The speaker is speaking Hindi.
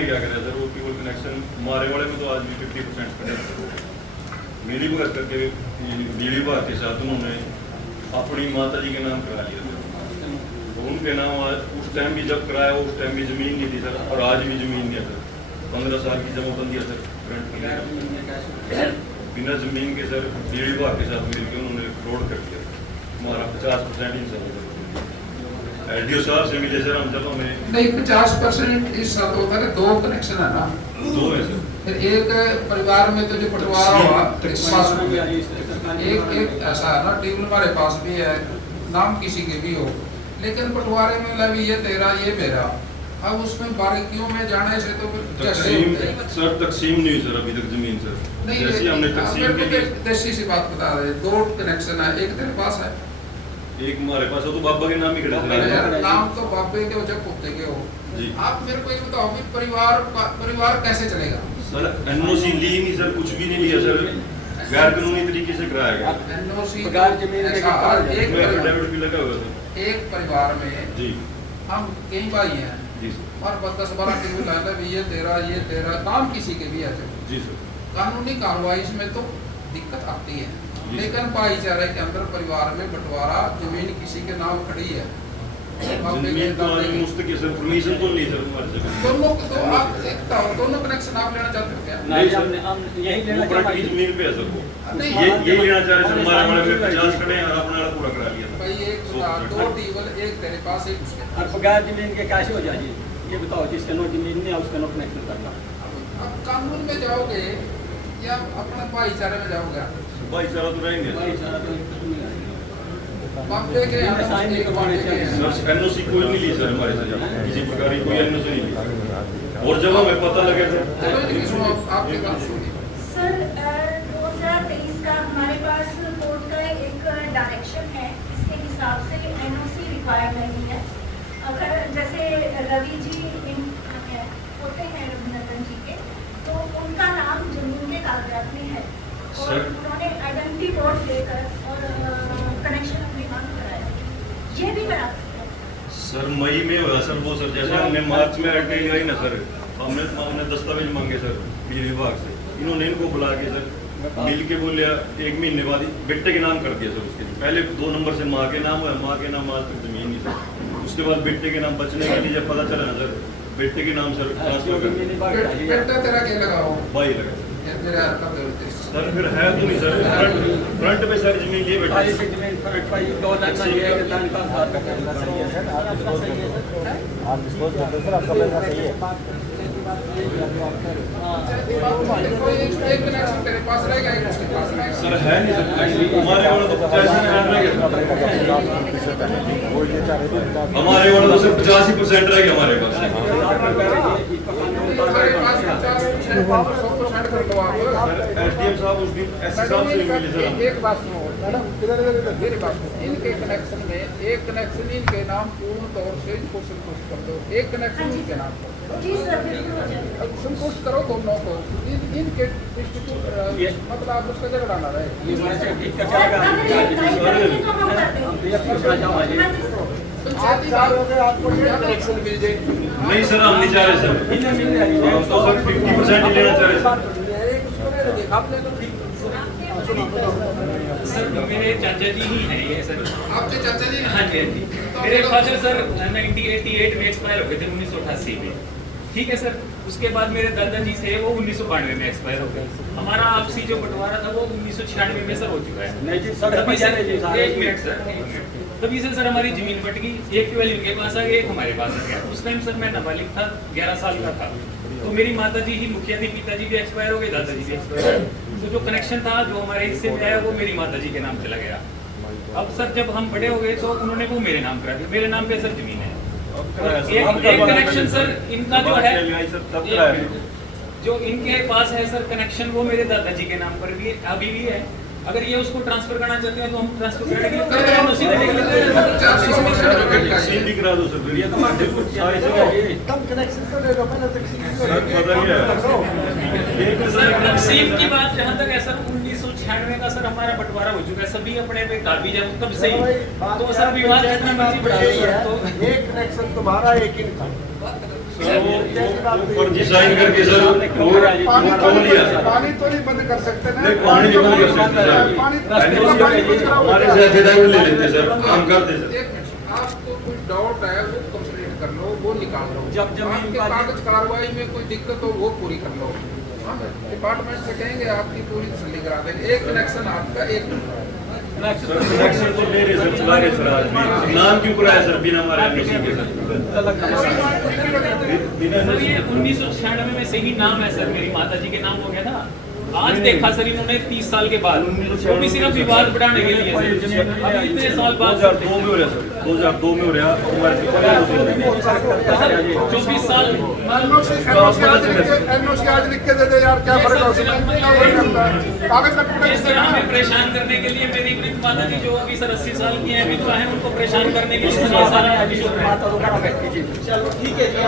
ने क्या करा सर, वो केवल कनेक्शन हमारे वाले में तो आज भी 50% खड़े हैं। मिली भगत करके मिली भगत के साथ उन्होंने अपनी माता जी के नाम करा लिया सर। तो उनके नाम उस टाइम भी जब कराया, उस टाइम भी जमीन नहीं थी सर, और आज भी जमीन नहीं है सर। 15 साल की जमाबंदी है सर करंट की, बिना जमीन के सर मिली भगत के साथ मिलकर उन्होंने फ्रॉड कर दिया। हमारा 50% हिस्सा होगा। एलडीओ साहब से मिले सर हम, जब हमें नहीं 50% हिस्सा तो होता है, 2 कनेक्शन है ना, 2 है सर। फिर एक परिवार में तो जो बंटवारा हुआ एक ऐसा है ना, टेबल हमारे पास भी है, नाम किसी के भी हो, लेकिन बंटवारे में लवी ये तेरा ये मेरा। अब उसमें बारीकियों में जाने से तो तकसीम सर, तकसीम नहीं हुई सर अभी तक जमीन सर। नहीं, जैसे हमने तकसीम के लिए देसी सी बात बता रहे, 2 कनेक्शन है, एक तेरे पास है, एक हमारे पास हो, तो बाबा के नाम ही खड़े यार नाम तो बाबे के हो चाहे पुत्ते के हो जी। आप मेरे को ये बताओ कि परिवार कैसे चलेगा सर? एनओसी ली नहीं सर, कुछ भी नहीं लिया सर, गैर कानूनी तरीके से कराया गया। एनओसी एफिडेविट भी लगा हुआ सर। एक परिवार में जी हम कई भाई हैं जी सर। और 10-12 टेबल लाता है, ये तेरा नाम किसी के भी है जी सर। कानूनी कार्रवाई में तो दिक्कत आती है, लेकिन भाईचारे के अंदर परिवार में बंटवारा जमीन किसी के नाम खड़ी है, जमीन तो आज मुस्तकी सर, परमिशन तो नहीं सर हमारे से। दोनों तो आप देखता हो, दोनों कनेक्शन आप लेना चाहते हो क्या? नहीं सर, हम यही लेना चाहते हैं, जमीन पे है सर वो, यही लेना चाह रहे सर। हमारे वाले में 50 खड़े हैं और अपना पूरा करा लिया भाई। एक 2 टेबल, एक तेरे पास, एक उसके और बगैर जमीन के कैसे हो जाएगी ये बताओ, जिसके नो जमीन नहीं है उसका नो कनेक्शन करना। अब कानून में जाओगे या अपने भाईचारे में जाओगे? भाईचारा तो रहेंगे भाईचारा तो बापे के साइन नहीं करवाने चाहिए सर। एनओसी कोई नहीं ली सर हमारे से, किसी प्रकार की कोई एनओसी नहीं ली। और जब हमें पता लगे चलो आपके बात सुनिए सर, 2023 का हमारे पास कोर्ट का एक डायरेक्शन है, इसके हिसाब से एनओसी रिक्वायर्ड नहीं है। अगर जैसे रवि जी होते हैं रघुनंदन जी के, तो उनका नाम जमीन के कागजात में है और उन्होंने आइडेंटिटी बोर्ड लेकर और कनेक्शन अपनी मांग कराया, ये भी करा सकते हैं सर। मई में हुआ सर वो सर, जैसे हमने मार्च में अर्टिल आई ना सर, हमने दस्तावेज मांगे सर बिजली विभाग से, इन्होंने इनको बुला के सर मिल के बोले 1 महीने बाद बेटे के नाम कर दिया सर। उसके पहले 2 नंबर से माँ के नाम हुआ, माँ के नाम आज तक जमीन नहीं सर। उसके बाद बेटे के नाम बचने के लिए जब पता चला ना सर, बेटे के नाम सर ट्रांसफर कर दिया। बेटा तेरा क्या लगा हो? भाई लगा तेरा का सर, फिर है तो नहीं सर, फ्रंट पे सारी जमीन ये बैठा है। जमीन पर भाई 2 लाख का ये दान का आधार का आप डिस्पोज कर दो सर, आपका पैसा सही है। एक कनेक्शन तेरे पास रहेगा, एक उसके पास रहेगा सर। है नहीं सर, हमारे वाला तो 85% रह गया, हमारे वाला तो सर 85% रह गया हमारे पास। एसडीएम साहब उस दिन एससी साहब से मिले सर। एक बात सुनो मैडम, मेरी बात सुनो। इनके कनेक्शन में एक कनेक्शन इनके नाम पूर्ण तौर से इनको संतुष्ट कर दो, एक कनेक्शन इनके नाम पर जी सर, बिल्कुल हो जाएगा। अब संतुष्ट करो दोनों को। इनके मतलब आप उसका झगड़ा ना रहे। आपको कनेक्शन मिल जाए। नहीं सर, हम नहीं चाह रहे सर, हम तो सर 50% ही लेना चाह रहे सर। आपने तो ठीक सर मेरे चाचा जी ही हैं ये सर। आपके चाचा जी? हाँ जी, हाँ जी। मेरे फादर सर 1988 में एक्सपायर हो गए थे, 1988 में। ठीक है सर। उसके बाद मेरे दादाजी थे, वो 1992 में एक्सपायर हो गए। हमारा आपसी जो बंटवारा था वो 1996 में सर हो चुका है। नहीं जी सर, तभी से एक मिनट सर, तभी से सर हमारी जमीन बट गई। एक ट्वेल्व इनके पास आ गया, एक हमारे पास आ गया। उस टाइम सर मैं नाबालिग था, 11 साल का था। तो मेरी माता जी ही मुखिया थी, पिताजी भी एक्सपायर हो गए, दादाजी भी एक्सपायर। तो जो कनेक्शन था जो हमारे हिस्से में आया वो मेरी माता जी के नाम चला गया। अब सर जब हम बड़े हो गए तो उन्होंने वो मेरे नाम करा दिया, मेरे नाम पे सर जमीन है। एक कनेक्शन सर इनका जो है, जो इनके पास है सर कनेक्शन, वो मेरे दादाजी के नाम पर भी अभी भी है। अगर ये उसको ट्रांसफर करना चाहते हैं तो हम ट्रांसफर कर देंगे। तकसीम भी करा दो सर, फिर ये तो कम कनेक्शन तो ले लो, पहले तकसीम की बात जहाँ तक है सर, 1996 का सर हमारा बंटवारा हो चुका है, सभी अपने पे काबिज है तब से ही। तो सर विवाद जितना मर्जी बढ़ा लो, तो एक कनेक्शन तुम्हारा एक इनका फर्जी साइन करके सर वो लिया पानी तो नहीं बंद कर सकते ना। नहीं, पानी नहीं बंद कर सकते सर। हमारे से affidavit ले लेते सर, काम करते सर। एक मिनट, आपको कोई डाउट है वो कंप्लीट कर लो, वो निकाल लो। जब जमीन आपके का- कागज कार्रवाई में कोई दिक्कत हो वो पूरी कर लो। डिपार्टमेंट से कहेंगे आपकी पूरी तसल्ली करा देंगे। एक कनेक्शन आपका एक सर कनेक्शन तो ले रहे सर, चला रहे सर आज भी। नाम क्यों कराया सर बिना हमारे एमएलसी के सर? बिना सर ये 1996 में से ही नाम है सर, मेरी माता जी के नाम हो गया था। आज देखा सर इन्होंने 30 साल के बाद, वो भी सिर्फ विवाद बढ़ाने के लिए सर। अभी इतने साल बाद 2002 में हो रहा सर, 2002 में हो रहा हमारे 24 साल एनओसी आज लिख के दे दे यार, क्या फर्क है उसमें? कागज का टुकड़ा इस तरह हमें परेशान करने के लिए मेरी वृद्ध माता जी जो अभी सर 80 साल की हैं, विधवा हैं, उनको परेशान करने के लिए माता दोबारा बैठ कीजिए। चलो ठीक है जी।